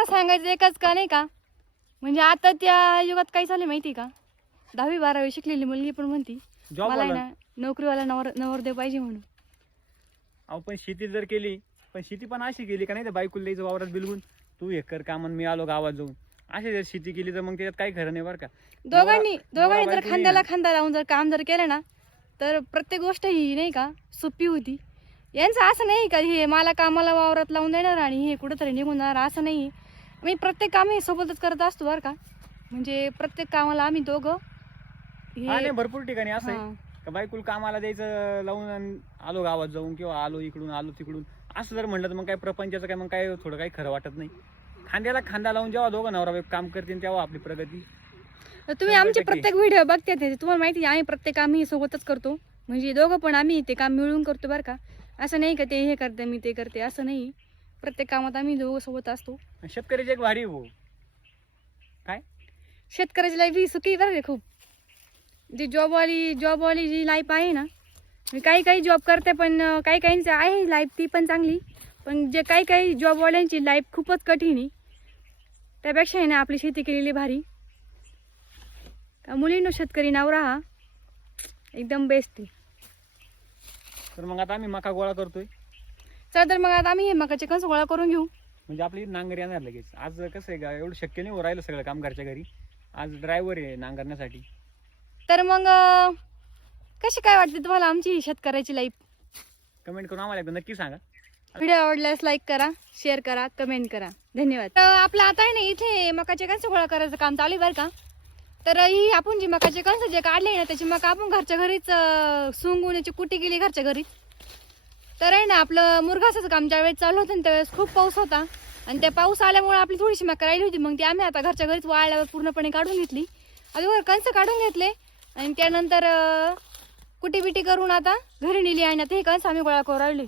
तुम्हाला सांगायचं एकच का नाही का, म्हणजे आता त्या युगात काय चालू माहिती का, 10वी-12वी शिकलेली मुलगी पण म्हणती मला आहे ना नोकरीवाला नवरदेव पाहिजे म्हणून. अहो पण शेती जर केली, पण शेती पण अशी केली का नाही तर बायकुल द्यायचं वावरात बिलगून, तू हे कर काम आणि मी आलो गावात जाऊन, अशी जर शेती केली तर मग त्याच्यात काही खरं नाही बरं का. दोघांनी जर बायकोनी खांद्याला खांदा लावून जर काम जर केलं ना, तर प्रत्येक गोष्ट ही नाही का सोपी होती. यांचं असं नाही का हे मला कामाला वावरात लावून देणार आणि हे कुठंतरी निघून जाणार, असं नाही. मी प्रत्येक काम हे सोबतच करत असतो बरं का, म्हणजे प्रत्येक कामाला आम्ही दोघं हा नाही भरपूर ठिकाणी असं हा. आहे का बायकुल कामाला द्यायचं लावून आणि आलो गावात जाऊन किंवा आलो इकडून आलो तिकडून, असं जर म्हणलं तर मग काय प्रपंचाचं काय मग काय थोडं काही खरं वाटत नाही. खांद्याला खांदा लावून जेव्हा दोघं नवरा बायको काम करतील तेव्हा आपली प्रगती. तर तुम्ही आमचे प्रत्येक व्हिडिओ बघते ते तुम्हाला माहिती आहे, आम्ही प्रत्येक काम हे सोबतच करतो, म्हणजे दोघं पण आम्ही ते काम मिळून करतो बरं का. असं नाही का ते हे करते मी ते करते, असं नाही. प्रत्येक कामात आम्ही दोघं सोबत असतो. शेतकऱ्याची एक भारी हो काय, शेतकऱ्याची लाईफ ही सुखी बरं का खूप. जी जॉबवाली जी लाईफ आहे ना, मी काही जॉब करते पण काही काहींची आहे लाईफ ती पण चांगली, पण जे काही जॉबवाल्यांची लाईफ खूपच कठीण आहे. त्यापेक्षा आहे ना आपली शेती केलेली भारी. मुलींनो शेतकरी नवरा हा एकदम बेस्ट आहे. तर मग आता आम्ही मका गोळा करतोय. चला तर मग आता आम्ही हे मकाचे कणस गोळा करून घेऊ. म्हणजे आपली नांगर येणार लगेच. आज कसं आहे का एवढं शक्य नाही हो राहिलं सगळं काम घरच्या घरी, आज ड्रायव्हर आहे नांगरण्यासाठी. तर मग कशी काय वाटते तुम्हाला आमची शेतकऱ्याची लाईफ? कमेंट करून आम्हाला एकदा नक्की सांगा. व्हिडिओ आवडल्यास लाईक करा, शेअर करा, कमेंट करा. धन्यवाद. तर आपलं आता आहे ना इथे मकाचे कणस गोळा करायचं काम चालू आहे बरं का. तर ही आपण जी मकाचे कणस जे काढले ना त्याची मका आपण घरच्या घरीच सुंगून याची कुटी केली घरच्या घरीच. तर आहे ना आपलं मुरघासाचं काम ज्यावेळेस चालू होतं ना त्यावेळेस खूप पाऊस होता आणि त्या पाऊस आल्यामुळे आपली थोडीशी मका राहिली होती, मग ती आम्ही आता घरच्या घरीच वाळल्यावर पूर्णपणे काढून घेतली. अगोदर कणस काढून घेतले आणि त्यानंतर कुटी बिटी करून आता घरी नेली आणि आता हे कणस आम्ही गोळा करून राहिले.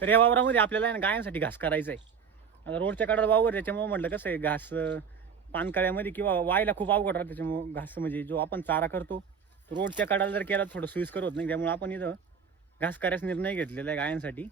तर या वावरामध्ये आपल्याला आहे ना गायांसाठी घास करायचा आहे. आता रोडच्या कडाला वावर त्याच्यामुळे म्हटलं कसं आहे घास पानकळ्यामध्ये किंवा वायला खूप अवघड राहतं, त्याच्यामुळे घास म्हणजे जो आपण चारा करतो तो रोडच्या कडाला जर केला थोडं सोयीस्कर होत नाही, त्यामुळे आपण इथं घास करायचा निर्णय घेतलेला आहे गायांसाठी.